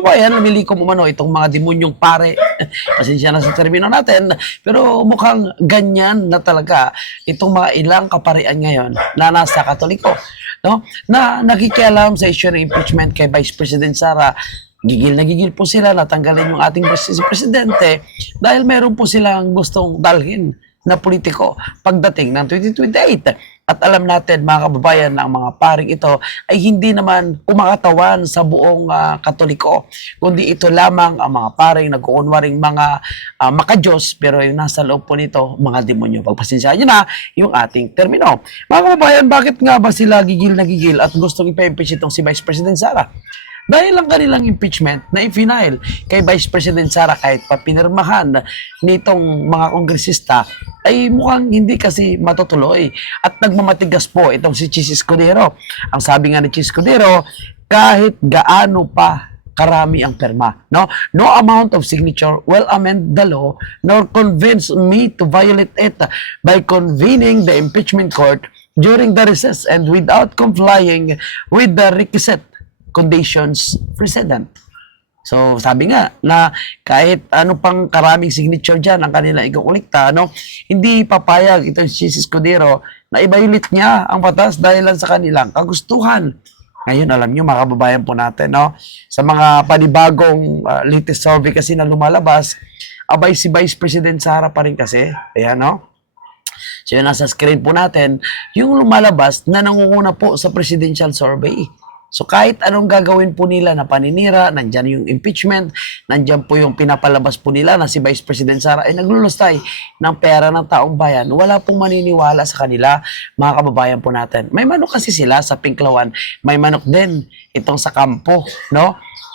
Bayan, namili ko umano itong mga demonyong pare. Pasensya na sa termino natin, pero mukhang ganyan na talaga itong mga ilang kaparian ngayon na nasa Katoliko, no? Na nakikialam sa issue ng impeachment kay Vice President Sara. Gigil na gigil po sila na tanggalin yung ating presidente dahil meron po silang gustong dalhin na politiko pagdating ng 2028. At alam natin mga kababayan na ang mga paring ito ay hindi naman kumakatawan sa buong Katoliko, kundi ito lamang ang mga paring nagkukunwaring mga makadiyos pero yung nasa loob po nito mga demonyo. Pagpasensyahan nyo na yung ating termino. Mga kababayan, bakit nga ba sila gigil na gigil at gustong ipa-impeach itong si Vice President Sara? Dahil ang kanilang impeachment na i-final kay Vice President Sara kahit pa pinirmahan nitong mga kongresista ay mukhang hindi kasi matutuloy. At nagmamatigas po itong si Chis Escudero. Ang sabi nga ni Chis Escudero, kahit gaano pa karami ang perma, no amount of signature will amend the law nor convince me to violate it by convening the impeachment court during the recess and without complying with the requisite conditions precedent. So, sabi nga na kahit ano pang karaming signature dyan ang kanila ikukulikta, hindi papayag itong si Escudero na i-violate niya ang batas dahil lang sa kanilang kagustuhan. Ngayon, alam nyo, mga kababayan po natin, sa mga panibagong latest survey kasi na lumalabas, abay si Vice President Sara pa rin kasi. Ayan, So, yun, nasa screen po natin, yung lumalabas na nangunguna po sa presidential survey. So kahit anong gagawin po nila na paninira, nandyan yung impeachment, nandyan po yung pinapalabas po nila na si Vice President Sara ay naglulustay ng pera ng taong bayan, wala pong maniniwala sa kanila, mga kababayan po natin. May manok kasi sila sa Pinklawan, may manok din itong sa kampo,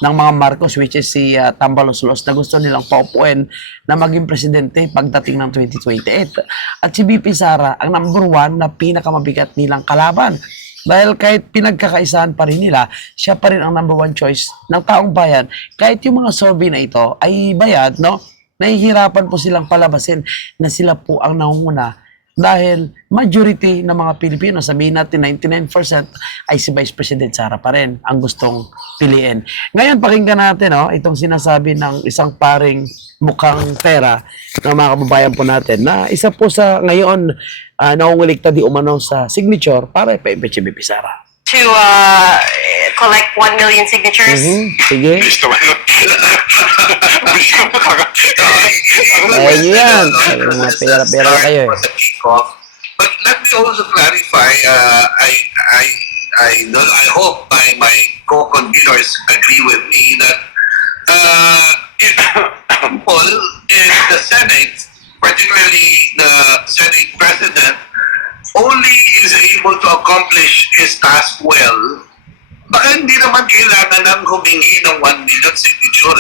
ng mga Marcos, which is si Tambaloslos na gusto nilang paupuin na maging presidente pagdating ng 2028. At si BP Sara ang number 1 na pinakamabigat nilang kalaban. Dahil kahit pinagkakaisahan pa rin nila, siya pa rin ang number 1 choice ng taong bayan. Kahit yung mga survey na ito ay bayad, nahihirapan po silang palabasin na sila po ang nangunguna. Dahil majority ng mga Pilipino, sabihin natin 99% ay si Vice President Sara pa rin ang gustong piliin. Ngayon, pakinggan natin itong sinasabi ng isang paring mukhang pera ng mga kababayan po natin na isa po sa ngayon nangungulikta di umano sa signature para ipa-impeach si BP Sara. To collect 1 million signatures. Sige. Gusto mo yun? Ayun yan. Mga pera-pera kayo eh. But let me also clarify, I hope my co-conveners agree with me that Paul in the Senate, particularly the Senate President, only is able to accomplish his task well, baka hindi naman kailangan ng humingi ng 1 million signature.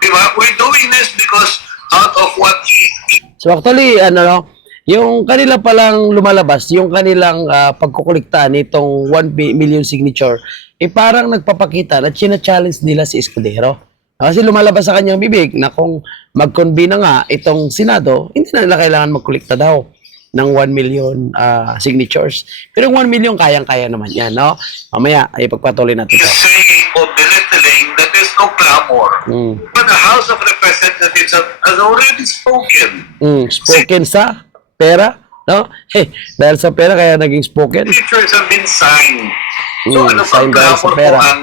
Diba? We're doing this because out of what he... So actually, yung kanila palang lumalabas, yung kanilang pagkukulikta nitong 1 million signature, parang nagpapakita na china-challenge nila si Escudero. Kasi lumalabas sa kanyang bibig na kung mag-convene na nga itong Senado, hindi na nila kailangan magkulikta daw ng 1 million signatures. Pero yung 1 million, kayang-kaya naman yan, Mamaya, ay pagpatuloy natin ito. Saying or belittling that there's no clamor. But the House of Representatives has already spoken. Spoken sa pera, dahil sa pera kaya naging spoken. Signatures have been signed. So ano Signed pang dahil sa clamor pera. po ang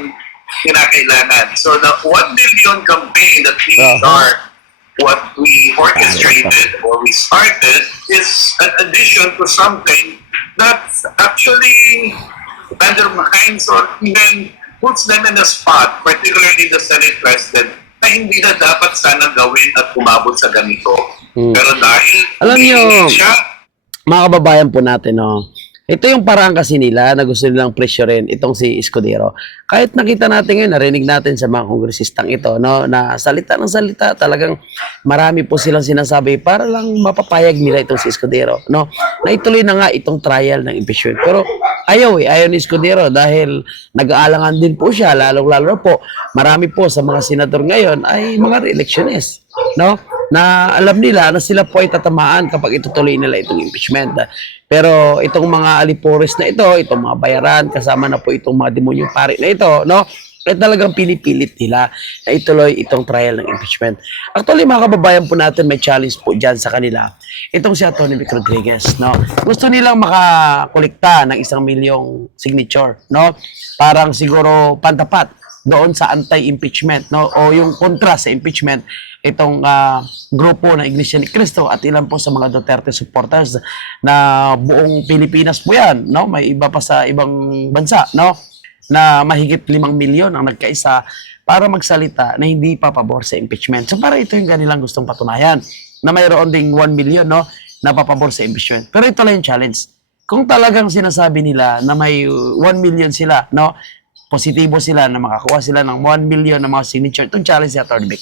kinakailangan? So the 1 million campaign that we are what we orchestrated or we started is an addition to something that actually undermines or even puts them in a spot, particularly the Senate President, na hindi na dapat sana gawin at umabot sa ganito. Pero dahil alam niyo, siya, mga kababayan po natin, ito yung paraan kasi nila na gusto nilang pressurein itong si Escudero. Kahit nakita natin ngayon, narinig natin sa mga kongresistang ito, na salita ng salita, talagang marami po silang sinasabi para lang mapapayag nila itong si Escudero, na ituloy na nga itong trial ng impeachment. Pero ayaw ni Escudero dahil nag-aalangan din po siya, lalong-lalo po, marami po sa mga senador ngayon ay mga re-electionist, na alam nila na sila po ay tatamaan kapag itutuloy nila itong impeachment. Pero itong mga alipores na ito, itong mga bayaran, kasama na po itong mga demonyong pari na ito, talagang pinipilit nila na ituloy itong trial ng impeachment. Actually, mga kababayan po natin, may challenge po dyan sa kanila. Itong si Atty. Vic Rodriguez, no? Gusto nilang makakolekta ng 1 milyong signature, no? Parang siguro pantapat doon sa anti-impeachment, no? O yung kontra sa impeachment, itong grupo ng Iglesia ni Cristo at ilan po sa mga Duterte supporters na buong Pilipinas po yan, no? May iba pa sa ibang bansa, no? Na mahigit 5 milyon ang nagkaisa para magsalita na hindi pa pabor sa impeachment. So para ito yung kanilang gustong patunayan na mayroon ding 1 million, no, na papabor sa impeachment. Pero ito lang yung challenge. Kung talagang sinasabi nila na may 1 million sila, no, positibo sila na makakuha sila ng 1 million na mga signature, itong challenge ni Atty. Vic.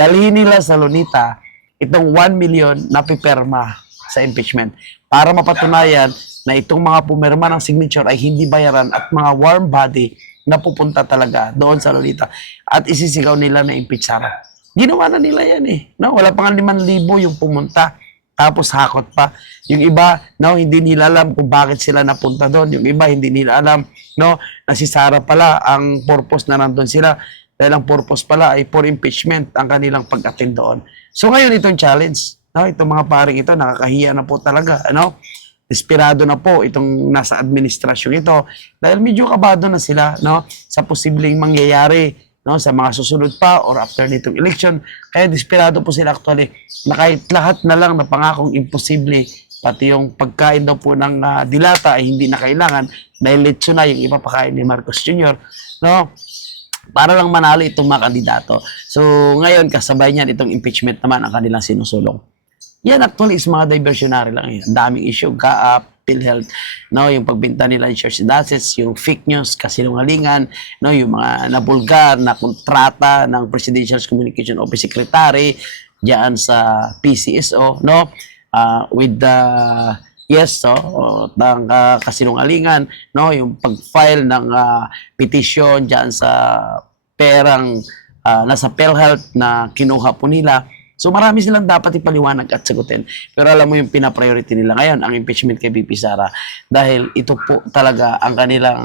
Dalhin nila sa Lunita itong 1 million na piperma sa impeachment para mapatunayan na itong mga pumirma ng signature ay hindi bayaran at mga warm body na pupunta talaga doon sa Lolita at isisigaw nila na impeach Sara. Ginawa na nila yan eh. No? Wala pang 5,000 yung pumunta. Tapos hakot pa. Yung iba, no, hindi nila alam kung bakit sila napunta doon. Yung iba, hindi nila alam, no, na si Sara pala ang purpose na nandun sila. Dahil ang purpose pala ay for impeachment ang kanilang pag-attend doon. So ngayon itong challenge, no, itong mga paring ito, nakakahiya na po talaga, ano? Desperado na po itong nasa administrasyon ito dahil medyo kabado na sila, no, sa posibleng mangyayari, no, sa mga susunod pa or after nitong election. Kaya desperado po sila actually na kahit lahat na lang na pangakong imposible, pati yung pagkain daw po ng dilata ay hindi na kailangan dahil litso na yung ipapakain ni Marcos Jr., no, para lang manalo itong mga kandidato. So ngayon kasabay niyan itong impeachment naman ang kanilang sinusulong. Yan actually is mga diversionary lang. Ang daming issue, GAAP, PhilHealth, no, yung pagbenta nila ng shares and assets, yung fake news, kasinungalingan, no, yung mga nabulgar na kontrata ng Presidential Communication Office Secretary diyan sa PCSO, no, with the yes, ng kasinungalingan, no, yung pag-file ng petition diyan sa perang nasa PhilHealth na kinuha po nila. So marami silang dapat ipaliwanag at sagutin. Pero alam mo yung pina-priority nila ngayon, ang impeachment kay VP Sara. Dahil ito po talaga ang kanilang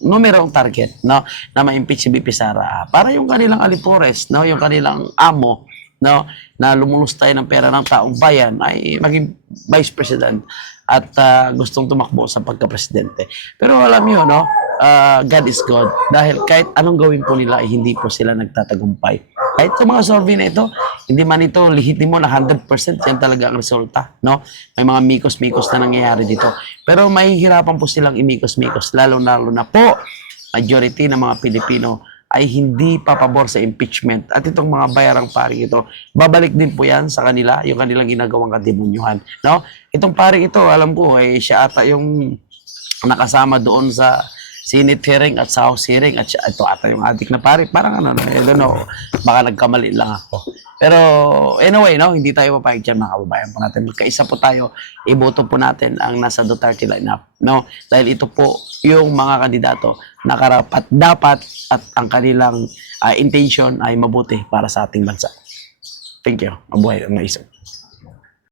numerong target, no, na ma-impeach si VP Sara. Para yung kanilang alipores, no, yung kanilang amo, no, na lumulustay ng pera ng taong bayan ay maging vice president at gustong tumakbo sa pagka-presidente. Pero alam niyo, no, God is God. Dahil kahit anong gawin po nila ay hindi po sila nagtatagumpay. Kahit sa mga survey na ito, hindi man ito lihitimo na 100% yan talaga ang resulta, no? May mga mikos-mikos na nangyayari dito. Pero mahihirapan po silang imikos-mikos, lalo na po majority ng mga Pilipino ay hindi papabor sa impeachment. At itong mga bayarang paring ito, babalik din po yan sa kanila, yung kanilang ginagawang kademonyohan, no? Itong paring ito, alam ko, ay siya ata yung nakasama doon sa Senate hearing at sa House hearing at ito ata yung adik na pare, parang ano, I don't know, baka nagkamali lang ako. Pero anyway, no, hindi tayo papayag dyan mga kababayan po natin. Magkaisa po tayo, iboto po natin ang nasa Duterte lineup, no? Dahil ito po yung mga kandidato na karapat dapat at ang kanilang intention ay mabuti para sa ating bansa. Thank you. Mabuhay ang naisip.